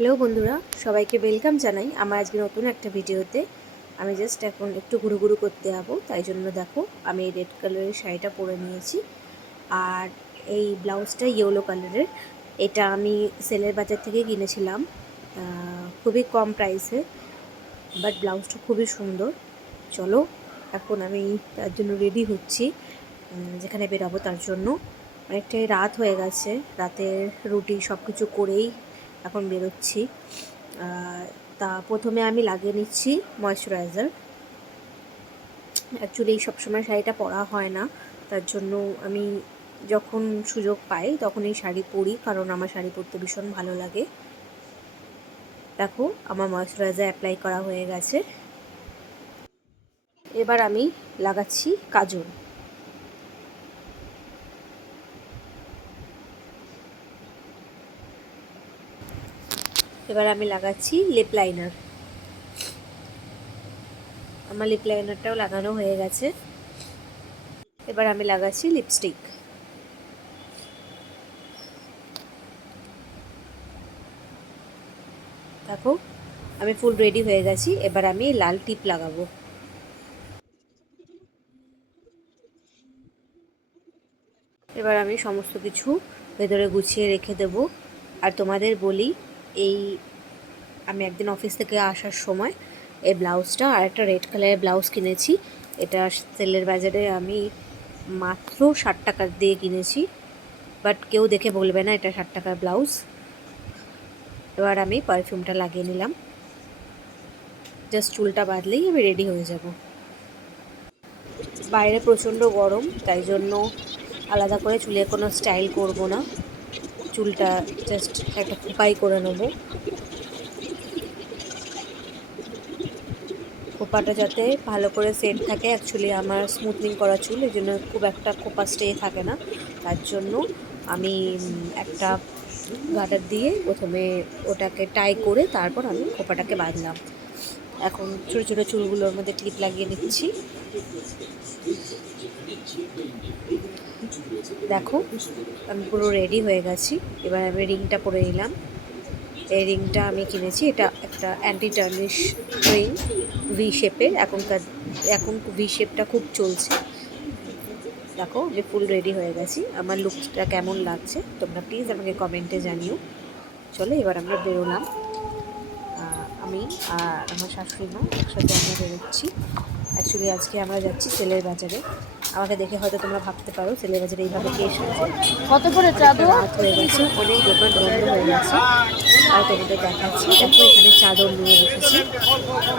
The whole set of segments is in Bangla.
হ্যালো বন্ধুরা, সবাইকে ওয়েলকাম জানাই আমার আজকে নতুন একটা ভিডিওতে। আমি জাস্ট এখন একটু ঘুরু করতে যাবো, তাই জন্য দেখো আমি এই রেড কালারের শাড়িটা পরে নিয়েছি। আর এই ব্লাউজটা ইয়েলো কালারের। এটা আমি সেলের বাজার থেকে কিনেছিলাম খুবই কম প্রাইসে, বাট ব্লাউজটা খুবই সুন্দর। চলো এখন আমি তার জন্য রেডি হচ্ছি, যেখানে বেরাবো তার জন্য। অনেকটাই রাত হয়ে গেছে, রাতের রুটি সব কিছু করেই এখন বেরোচ্ছি। তা প্রথমে আমি লাগিয়ে নিচ্ছি ময়শ্চারাইজার। অ্যাকচুয়ালি সবসময় শাড়িটা পরা হয় না, তার জন্য আমি যখন সুযোগ পাই তখন এই শাড়ি পরি, কারণ আমার শাড়ি পরতে ভীষণ ভালো লাগে। দেখো আমার ময়শ্চারাইজার অ্যাপ্লাই করা হয়ে গেছে। এবার আমি লাগাচ্ছি কাজল। এবার আমি লাগাচ্ছি লিপ লাইনার। আমার লিপ লাইনারটাও লাগানো হয়ে গেছে। এবার আমি লাগাচ্ছি লিপস্টিক। দেখো আমি ফুল রেডি হয়ে গেছি। এবার আমি লাল টিপ লাগাবো। এবার আমি সমস্ত কিছু ভেতরে গুছিয়ে রেখে দেব। আর তোমাদের বলি, এই আমি একদিন অফিস থেকে আসার সময় এই ব্লাউজটা আর একটা রেড কালারের ব্লাউজ কিনেছি। এটা সেলের বাজারে আমি মাত্র 60 টাকা দিয়ে কিনেছি, বাট কেউ দেখে বলবে না এটা 60 টাকার ব্লাউজ। এবার আমি পারফিউমটা লাগিয়ে নিলাম, জাস্ট চুলটা বাঁধলেই আমি রেডি হয়ে যাব। বাইরে প্রচণ্ড গরম, তাই জন্য আলাদা করে চুলে কোনো স্টাইল করব না, চুলটা জাস্ট একটা খোপাই করে নেব। খোপাটা যাতে ভালো করে সেট থাকে। অ্যাকচুয়ালি আমার স্মুথনিং করা চুল, এই জন্য খুব একটা খোপা স্টে থাকে না। তার জন্য আমি একটা গার্ডার দিয়ে প্রথমে ওটাকে টাই করে তারপর আমি খোপাটাকে বাঁধলাম। এখন ছোটো ছোটো চুলগুলোর মধ্যে ক্লিপ লাগিয়ে নিচ্ছি। দেখো আমি পুরো রেডি হয়ে গেছি। এবার আমি রিংটা পরে নিলাম। এই রিংটা আমি কিনেছি, এটা একটা অ্যান্টি টার্নিশ রিং, ভি শেপের। এখন ভি শেপটা খুব চলছে। দেখো আমি ফুল রেডি হয়ে গেছি। আমার লুকটা কেমন লাগছে তোমরা প্লিজ আমাকে কমেন্টে জানিও। চলো এবার আমরা বেরোলাম। আমি আর আমার শাশুড়ি মা একসাথে আমরা বেরোচ্ছি। অ্যাকচুয়ালি আজকে আমরা যাচ্ছি সেলের বাজারে। আমাকে দেখে হয়তো তোমরা ভাবতে পারো সেলের বাজারে এইভাবে কে সাজে। কত করে অনেকটা চাদর? রাত হয়ে গেছে, অনেক দোকান বন্ধ হয়ে গেছে। আর তোমাদের দেখাচ্ছি, দেখো এখানে চাদর নিয়ে বসেছে,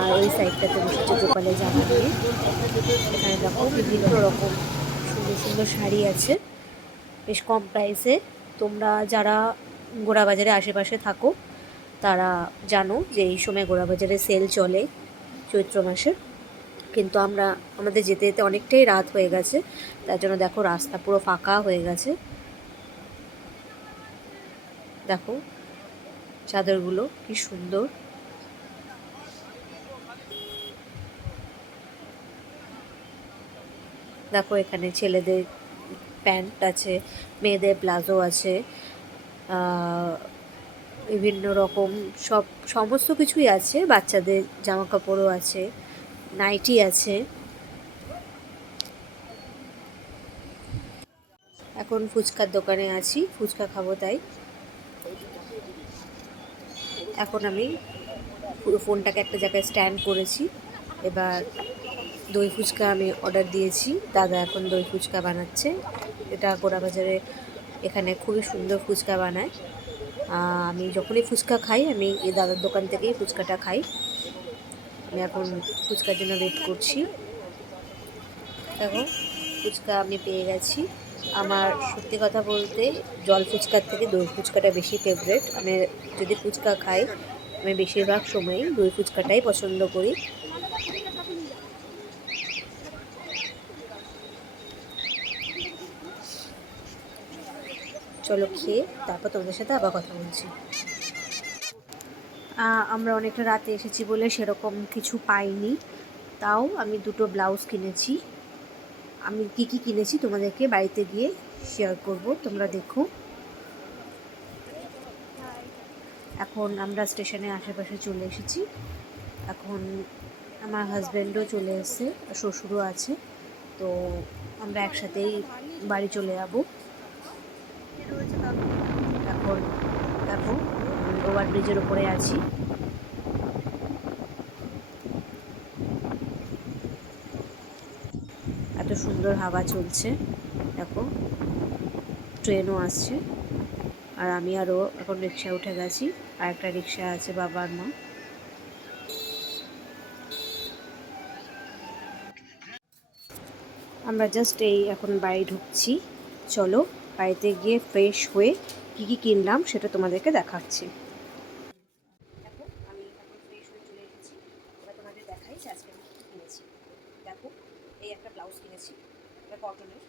আর ওই সাইডটাতে বসেছে গোপালের জামা নিয়ে। এখানে দেখো বিভিন্ন রকম সুন্দর সুন্দর শাড়ি আছে বেশ কম প্রাইসে। তোমরা যারা গোড়াবাজারে আশেপাশে থাকো তারা জানো যে এই সময় গোড়াবাজারে সেল চলে চৈত্র মাসে। কিন্তু আমাদের যেতে যেতে অনেকটাই রাত হয়ে গেছে, তার জন্য দেখো রাস্তা পুরো ফাঁকা হয়ে গেছে। দেখো চাদরগুলো কি সুন্দর। দেখো এখানে ছেলেদের প্যান্ট আছে, মেয়েদের প্লাজো আছে, বিভিন্ন রকম সমস্ত কিছুই আছে। বাচ্চাদের জামা কাপড়ও আছে, নাইটি আছে। এখন ফুচকার দোকানে আছি, ফুচকা খাবো তাই। এখন আমি ফোনটাকে একটা জায়গায় স্ট্যান্ড করেছি। এবার দই ফুচকা আমি অর্ডার দিয়েছি, দাদা এখন দই ফুচকা বানাচ্ছে। এটা গোড়াবাজারে এখানে খুবই সুন্দর ফুচকা বানায়। আমি যখনই ফুচকা খাই আমি এই দাদার দোকান থেকেই ফুচকাটা খাই। আমি এখন ফুচকার জন্য ওয়েট করছি। দেখো ফুচকা আমি পেয়ে গেছি। আমার সত্যি কথা বলতে জল ফুচকার থেকে দই ফুচকাটা বেশি ফেভারেট। আমি যদি ফুচকা খাই আমি বেশিরভাগ সময়ই দই ফুচকাটাই পছন্দ করি। চলো খেয়ে তারপর তোমাদের সাথে আবার কথা বলছি। আমরা অনেকটা রাতে এসেছি বলে সেরকম কিছু পাইনি, তাও আমি দুটো ব্লাউজ কিনেছি। আমি কি কি কিনেছি তোমাদেরকে বাড়িতে গিয়ে শেয়ার করব, তোমরা দেখো। এখন আমরা স্টেশনের আশেপাশে চলে এসেছি। এখন আমার হাজব্যান্ডও চলে এসেছে, শ্বশুরও আছে, তো আমরা একসাথেই বাড়ি চলে যাব। এখন দেখো ওভারব্রিজের ওপরে আছি। এত সুন্দর হাওয়া চলছে, দেখো ট্রেনও আসছে। আর আমি আরও এখন রিক্সায় উঠে গেছি, আর একটা রিক্সা আছে বাবার মা। আমরা জাস্ট এই এখন বাড়ি ঢুকছি। চলো বাড়িতে গিয়ে ফ্রেশ হয়ে কী কী কিনলাম সেটা তোমাদেরকে দেখাচ্ছি। দেখো আমি এখন ফ্রেশ হয়ে চলে এসেছি, এবার তোমাদের দেখাই যে আজকে আমি কী কিনেছি। দেখো এই একটা ব্লাউজ কিনেছি, এটা কটনের।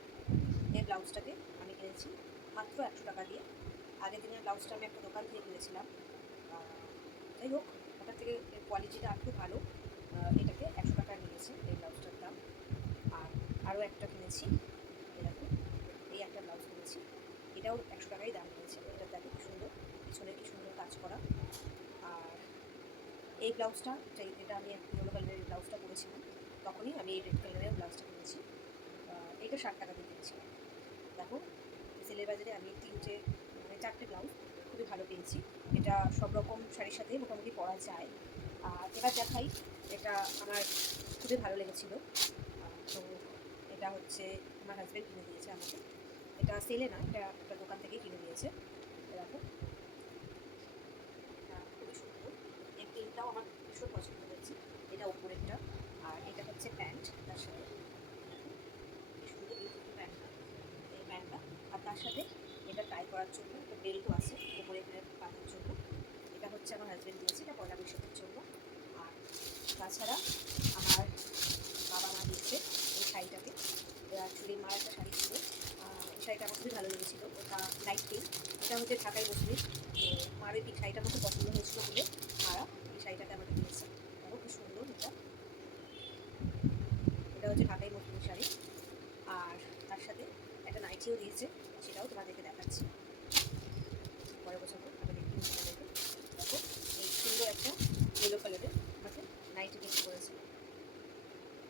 এই ব্লাউজটাকে আমি কিনেছি মাত্র 100 টাকা দিয়ে। আগের দিনের ব্লাউজটা আমি একটা দোকান থেকে কিনেছিলাম, যাই হোক ওটার থেকে এর কোয়ালিটিটা একটু ভালো। এটাকে 100 টাকা নিয়েছে এই ব্লাউজটার দাম। আর আরও একটা কিনেছি, এরকম এই একটা ব্লাউজ কিনেছি, এটাও 100 টাকাই দাম নিয়েছে। এটা দেখো কি সুন্দর, পিছনে কি সুন্দর কাজ করা। আর এই ব্লাউজটা এটা আমি একটা ইয়েলো কালারের ব্লাউজটা পরেছিলাম, তখনই আমি এই রেড কালারের ব্লাউজটা কিনেছি। এটা 60 টাকা দিয়ে কিনেছিলাম। দেখো সেলের বাজারে আমি চারটে ব্লাউজ খুবই ভালো পেয়েছি। এটা সব রকম শাড়ির সাথে মোটামুটি পরা যায়। আর এবার দেখাই, এটা আমার খুবই ভালো লেগেছিলো। তো এটা হচ্ছে আমার হাজব্যান্ড কিনে দিয়েছে আমাকে, এটা সেলে না, এটা একটা দোকান থেকেই কিনে দিয়েছে। দেখো এটা খুবই সুন্দর, এই প্রিন্টটাও আমার ভীষণ পছন্দ হয়েছে। এটা উপরেরটা, আর এটা হচ্ছে প্যান্ট তার সাথে। কি সুন্দর বিউটিফুল প্যান্টটা, এই প্যান্টটা। আর তার সাথে এটা টাই করার জন্য একটা বেল্টও আছে উপরে এখানে বাঁধার জন্য। এটা হচ্ছে আমার হাজব্যান্ড দিয়েছে, এটা পয়লা বৈশাখের জন্য। আর তাছাড়া আমার বাবা মা দিয়েছে এই শাড়িটাকে। অ্যাকচুয়ালি মার একটা শাড়ি ছিল, এই শাড়িটা আমার খুবই ভালো লেগেছিলো, ওটা লাইট পিঙ্ক। এটা হচ্ছে ঢাকাই মসলিন। তো মার ওই পিঙ্ক শাড়িটা আমাকে পছন্দ হয়েছিলো বলে মারা এই শাড়িটাকে আমাকে দিয়েছে। দেখো খুব সুন্দর এটা, এটা হচ্ছে ঢাকাই মসলিন শাড়ি। আর তার সাথে একটা নাইটিও দিয়েছে, সেটাও তোমাদেরকে দেখাচ্ছি, পরে বোঝাবো আমাদের একটু তোমাদেরকে। দেখো এই সুন্দর একটা ইয়েলো কালারের আমাকে নাইটি গিফট করেছে।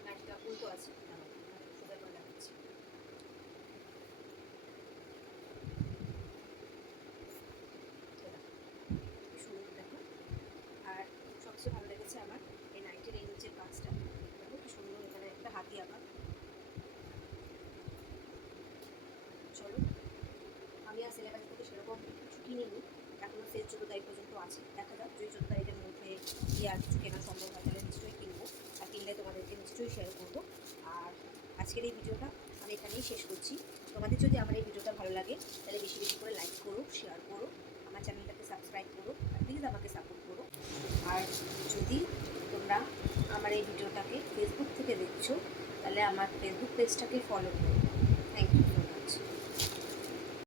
নাইটিটা উল্টো আছে, সুন্দর করে দেখাচ্ছি। সুন্দর দেখো। আর সবচেয়ে ভালো লেগেছে আমার এই নাইটির এই নিচের কাজটা, দেখো কি সুন্দর, এখানে একটা হাতি আঁকা। চলো আমি আর সেলেবাস থেকে সেরকম কিছু কিনিনি, এখনও সেল 14 তারিখ পর্যন্ত আছে। দেখা যাক যদি 14 তারিখের মধ্যে কি আর কিছু কেনা সম্ভব হয় তাহলে নিশ্চয়ই কিনবো, আর কিনলে তোমাদেরকে নিশ্চয়ই শেয়ার করবো। আর আজকের এই ভিডিওটা আমি এখানেই শেষ করছি। তোমাদের যদি আমার এই ভিডিওটা ভালো লাগে তাহলে বেশি বেশি করে লাইক করো, শেয়ার করো, আমার চ্যানেলটাকে সাবস্ক্রাইব করো, আর প্লিজ আমাকে সাপোর্ট করো। আর যদি তোমরা আমার এই ভিডিওটাকে ফেসবুক থেকে দেখছো তাহলে আমার ফেসবুক পেজটাকে ফলো করো। Thank you so much.